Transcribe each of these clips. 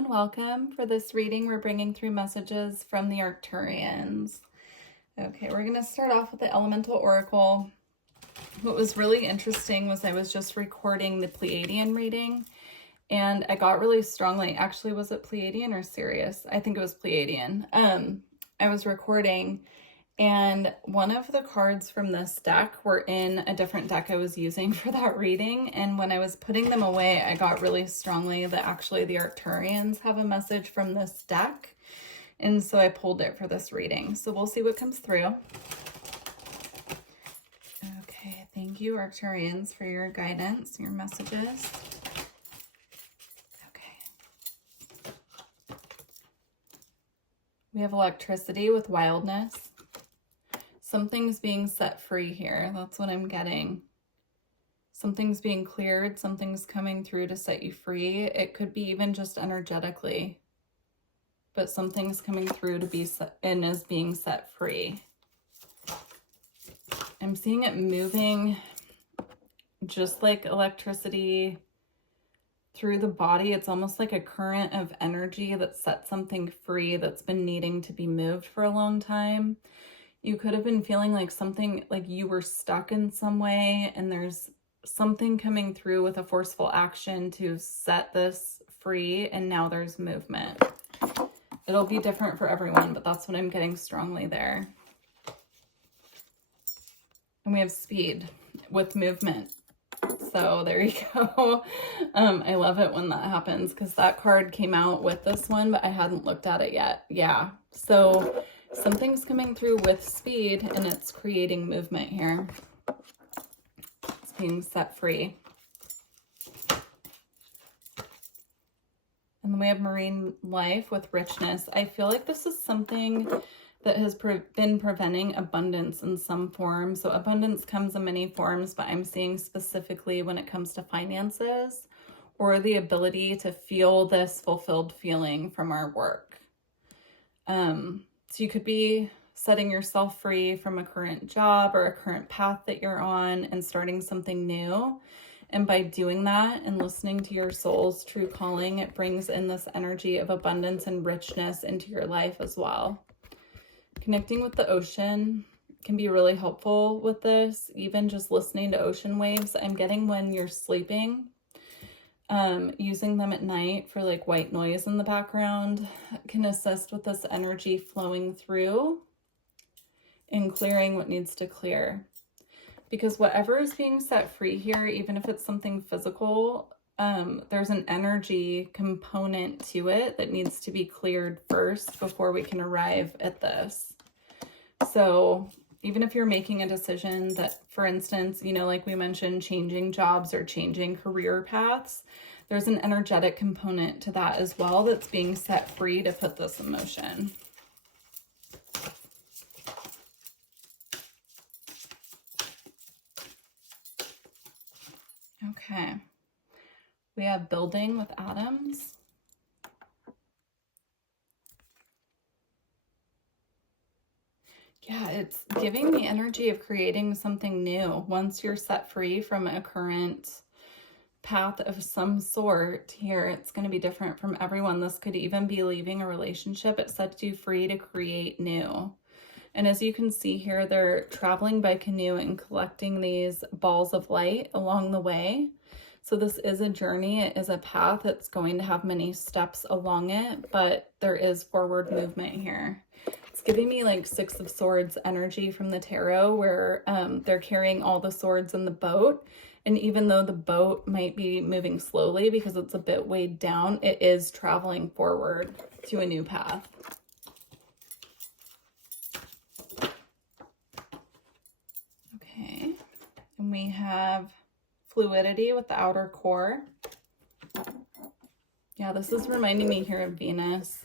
and welcome. For this reading, we're bringing through messages from the Arcturians. Okay, we're going to start off with the Elemental Oracle. What was really interesting was I was just recording the Pleiadian reading, and I got really strongly, actually, was it Pleiadian or Sirius? I think it was Pleiadian. I was recording, and one of the cards from this deck were in a different deck I was using for that reading. And when I was putting them away, I got really strongly that actually the Arcturians have a message from this deck. And so I pulled it for this reading. So we'll see what comes through. Okay, thank you, Arcturians, for your guidance, your messages. Okay. We have electricity with wildness. Something's being set free here. That's what I'm getting. Something's being cleared. Something's coming through to set you free. It could be even just energetically, but something's coming through to be set and is being set free. I'm seeing it moving just like electricity through the body. It's almost like a current of energy that sets something free that's been needing to be moved for a long time. You could have been feeling like something, like you were stuck in some way, and there's something coming through with a forceful action to set this free, and now there's movement. It'll be different for everyone, but that's what I'm getting strongly there. And we have speed with movement. So there you go. I love it when that happens because that card came out with this one, but I hadn't looked at it yet. Yeah. So something's coming through with speed and it's creating movement here. It's being set free. And then we have marine life with richness. I feel like this is something that has been preventing abundance in some form. So abundance comes in many forms, but I'm seeing specifically when it comes to finances or the ability to feel this fulfilled feeling from our work. So you could be setting yourself free from a current job or a current path that you're on and starting something new. And by doing that and listening to your soul's true calling, it brings in this energy of abundance and richness into your life as well. Connecting with the ocean can be really helpful with this. Even just listening to ocean waves, I'm getting when you're sleeping, using them at night for like white noise in the background can assist with this energy flowing through and clearing what needs to clear. Because whatever is being set free here, even if it's something physical, there's an energy component to it that needs to be cleared first before we can arrive at this. So even if you're making a decision that, for instance, you know, like we mentioned, changing jobs or changing career paths, there's an energetic component to that as well that's being set free to put this in motion. Okay. We have building with atoms. Yeah, it's giving the energy of creating something new. Once you're set free from a current path of some sort here, it's going to be different from everyone. This could even be leaving a relationship. It sets you free to create new. And as you can see here, they're traveling by canoe and collecting these balls of light along the way. So this is a journey. It is a path. It's going to have many steps along it, but there is forward movement here. It's giving me like Six of Swords energy from the tarot where they're carrying all the swords in the boat. And even though the boat might be moving slowly because it's a bit weighed down, it is traveling forward to a new path. Okay, and we have fluidity with the outer core. Yeah, this is reminding me here of Venus.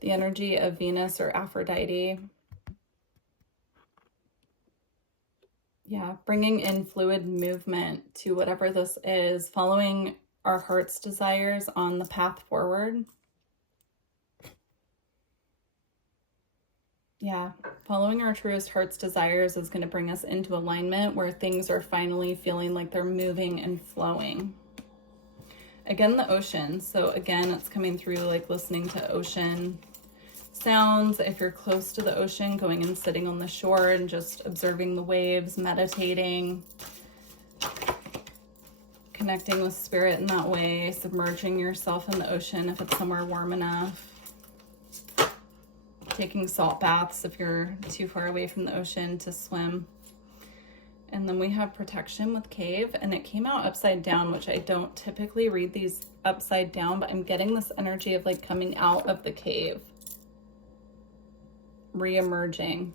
The energy of Venus or Aphrodite. Yeah, bringing in fluid movement to whatever this is, following our heart's desires on the path forward. Yeah, following our truest heart's desires is going to bring us into alignment where things are finally feeling like they're moving and flowing. Again, the ocean. So again, it's coming through like listening to ocean sounds. If you're close to the ocean, going and sitting on the shore and just observing the waves, meditating, connecting with spirit in that way, submerging yourself in the ocean if it's somewhere warm enough, taking salt baths if you're too far away from the ocean to swim. And then we have protection with cave, and it came out upside down, which I don't typically read these upside down, but I'm getting this energy of like coming out of the cave, re-emerging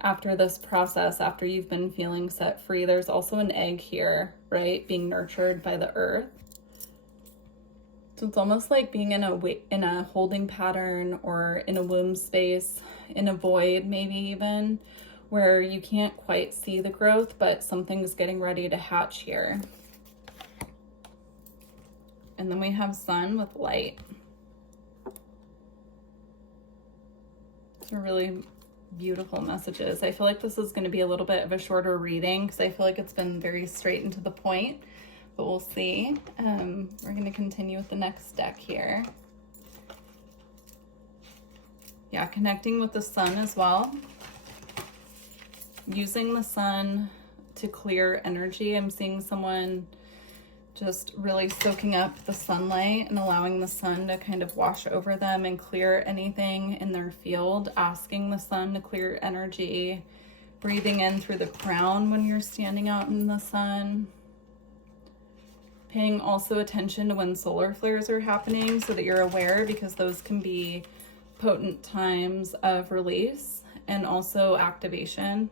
after this process, after you've been feeling set free. There's also an egg here, right? Being nurtured by the earth. So it's almost like being in a holding pattern, or in a womb space, in a void maybe even, where you can't quite see the growth, but something's getting ready to hatch here. And then we have sun with light. These are really beautiful messages. I feel like this is going to be a little bit of a shorter reading because I feel like it's been very straight and to the point, but we'll see. We're going to continue with the next deck here. Yeah, connecting with the sun as well. Using the sun to clear energy. I'm seeing someone just really soaking up the sunlight and allowing the sun to kind of wash over them and clear anything in their field, asking the sun to clear energy, breathing in through the crown when you're standing out in the sun. Paying also attention to when solar flares are happening so that you're aware, because those can be potent times of release and also activation.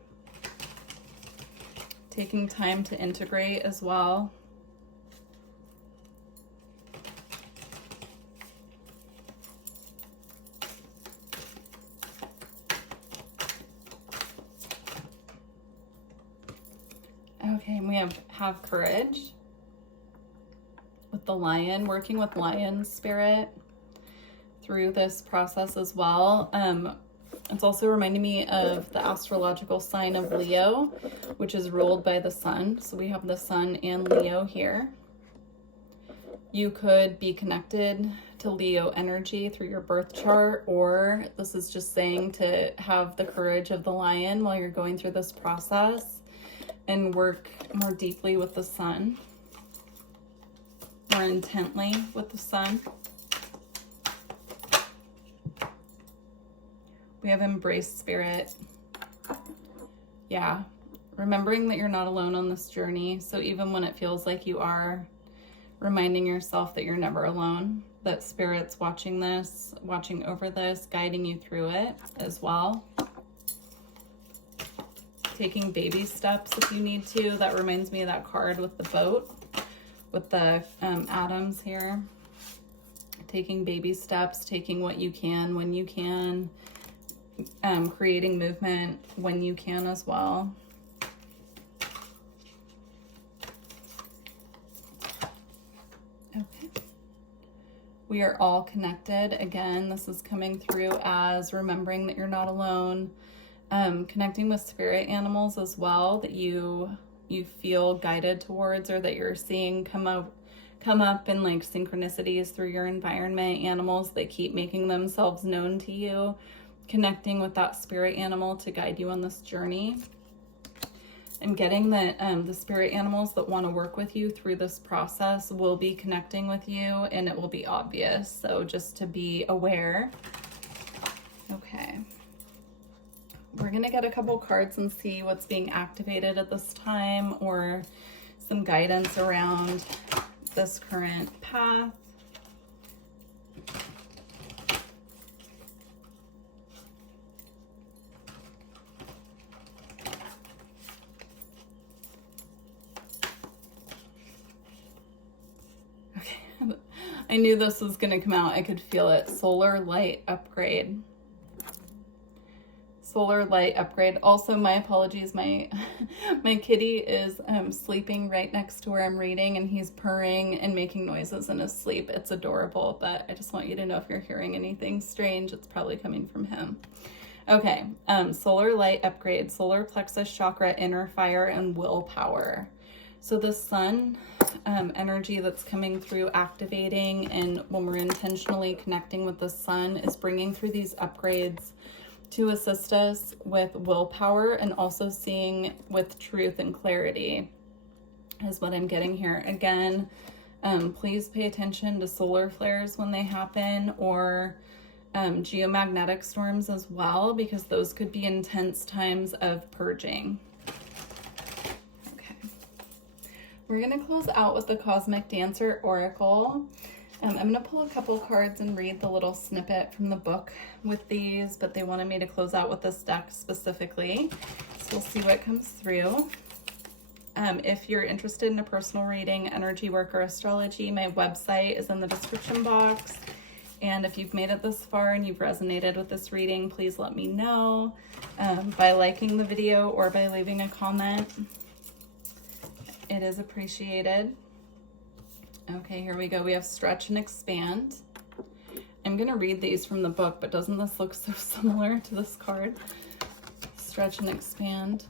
Taking time to integrate as well. Okay, and we have courage with the lion, working with lion spirit through this process as well. It's also reminding me of the astrological sign of Leo, which is ruled by the sun. So we have the sun and Leo here. You could be connected to Leo energy through your birth chart, or this is just saying to have the courage of the lion while you're going through this process and work more deeply with the sun, more intently with the sun. We have embrace spirit. Yeah, remembering that you're not alone on this journey. So even when it feels like you are, reminding yourself that you're never alone, that spirit's watching this, watching over this, guiding you through it as well. Taking baby steps if you need to. That reminds me of that card with the boat, with the atoms here. Taking baby steps, taking what you can when you can. Creating movement when you can as well. Okay. We are all connected. Again, this is coming through as remembering that you're not alone. Connecting with spirit animals as well that you feel guided towards, or that you're seeing come up in like synchronicities through your environment. Animals that keep making themselves known to you. Connecting with that spirit animal to guide you on this journey, and getting that the spirit animals that want to work with you through this process will be connecting with you, and it will be obvious. So just to be aware. Okay. We're going to get a couple cards and see what's being activated at this time, or some guidance around this current path. I knew this was going to come out. I could feel it. Solar light upgrade. Solar light upgrade. Also, my apologies. My kitty is sleeping right next to where I'm reading, and he's purring and making noises in his sleep. It's adorable, but I just want you to know if you're hearing anything strange, it's probably coming from him. Okay. Solar light upgrade. Solar plexus chakra, inner fire, and willpower. So the sun energy that's coming through, activating, and when we're intentionally connecting with the sun, is bringing through these upgrades to assist us with willpower and also seeing with truth and clarity, is what I'm getting here. Again, please pay attention to solar flares when they happen, or geomagnetic storms as well, because those could be intense times of purging. Okay, we're going to close out with the Cosmic Dancer Oracle. I'm going to pull a couple cards and read the little snippet from the book with these, but they wanted me to close out with this deck specifically, so we'll see what comes through. If you're interested in a personal reading, energy work, or astrology, my website is in the description box. And if you've made it this far and you've resonated with this reading, please let me know by liking the video or by leaving a comment. It is appreciated. Okay, here we go. We have stretch and expand. I'm going to read these from the book, but doesn't this look so similar to this card? Stretch and expand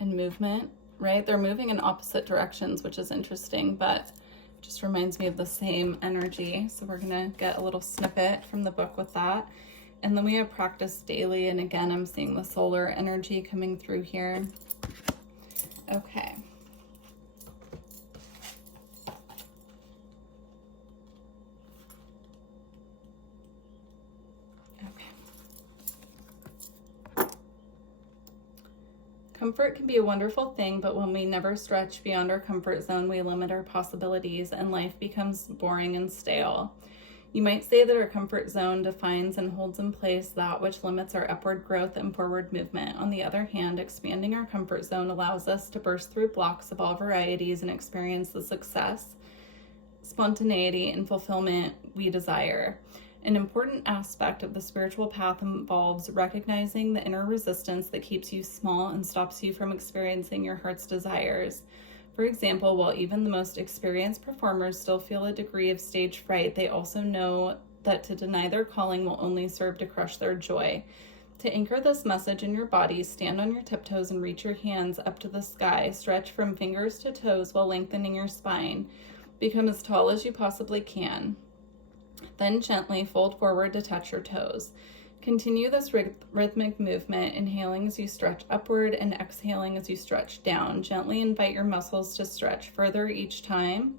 and movement, right? They're moving in opposite directions, which is interesting, but just reminds me of the same energy. So we're going to get a little snippet from the book with that. And then we have practice daily. And again, I'm seeing the solar energy coming through here. Okay. Comfort can be a wonderful thing, but when we never stretch beyond our comfort zone, we limit our possibilities and life becomes boring and stale. You might say that our comfort zone defines and holds in place that which limits our upward growth and forward movement. On the other hand, expanding our comfort zone allows us to burst through blocks of all varieties and experience the success, spontaneity, and fulfillment we desire. An important aspect of the spiritual path involves recognizing the inner resistance that keeps you small and stops you from experiencing your heart's desires. For example, while even the most experienced performers still feel a degree of stage fright, they also know that to deny their calling will only serve to crush their joy. To anchor this message in your body, stand on your tiptoes and reach your hands up to the sky. Stretch from fingers to toes while lengthening your spine. Become as tall as you possibly can. Then gently fold forward to touch your toes. Continue this rhythmic movement, inhaling as you stretch upward and exhaling as you stretch down. Gently invite your muscles to stretch further each time,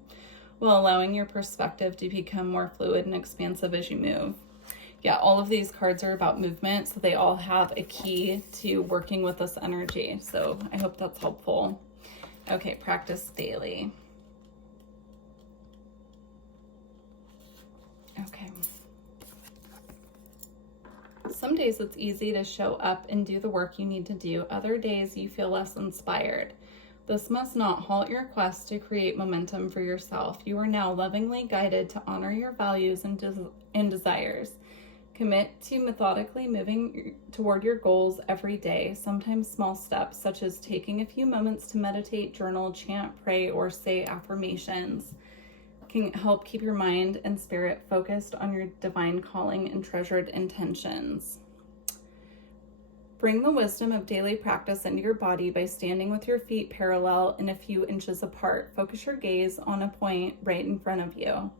while allowing your perspective to become more fluid and expansive as you move. Yeah, all of these cards are about movement, so they all have a key to working with this energy. So I hope that's helpful. Okay, practice daily. Okay. Some days it's easy to show up and do the work you need to do. Other days you feel less inspired. This must not halt your quest to create momentum for yourself. You are now lovingly guided to honor your values and desires. Commit to methodically moving toward your goals every day. Sometimes small steps, such as taking a few moments to meditate, journal, chant, pray, or say affirmations, can help keep your mind and spirit focused on your divine calling and treasured intentions. Bring the wisdom of daily practice into your body by standing with your feet parallel and a few inches apart. Focus your gaze on a point right in front of you.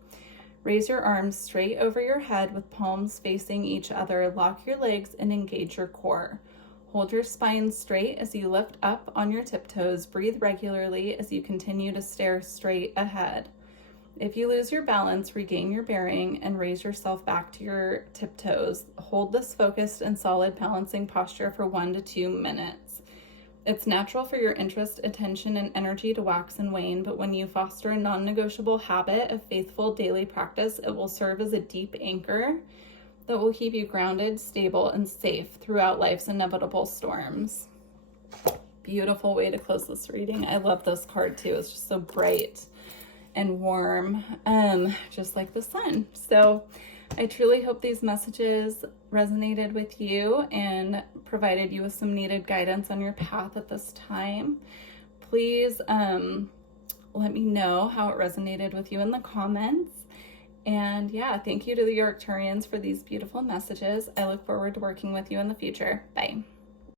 Raise your arms straight over your head with palms facing each other. Lock your legs and engage your core. Hold your spine straight as you lift up on your tiptoes. Breathe regularly as you continue to stare straight ahead. If you lose your balance, regain your bearing and raise yourself back to your tiptoes. Hold this focused and solid balancing posture for 1 to 2 minutes. It's natural for your interest, attention, and energy to wax and wane, but when you foster a non-negotiable habit of faithful daily practice, it will serve as a deep anchor that will keep you grounded, stable, and safe throughout life's inevitable storms. Beautiful way to close this reading. I love this card too. It's just so bright and warm, just like the sun. So I truly hope these messages resonated with you and provided you with some needed guidance on your path at this time. Please let me know how it resonated with you in the comments. And yeah, thank you to the Arcturians for these beautiful messages. I look forward to working with you in the future. Bye.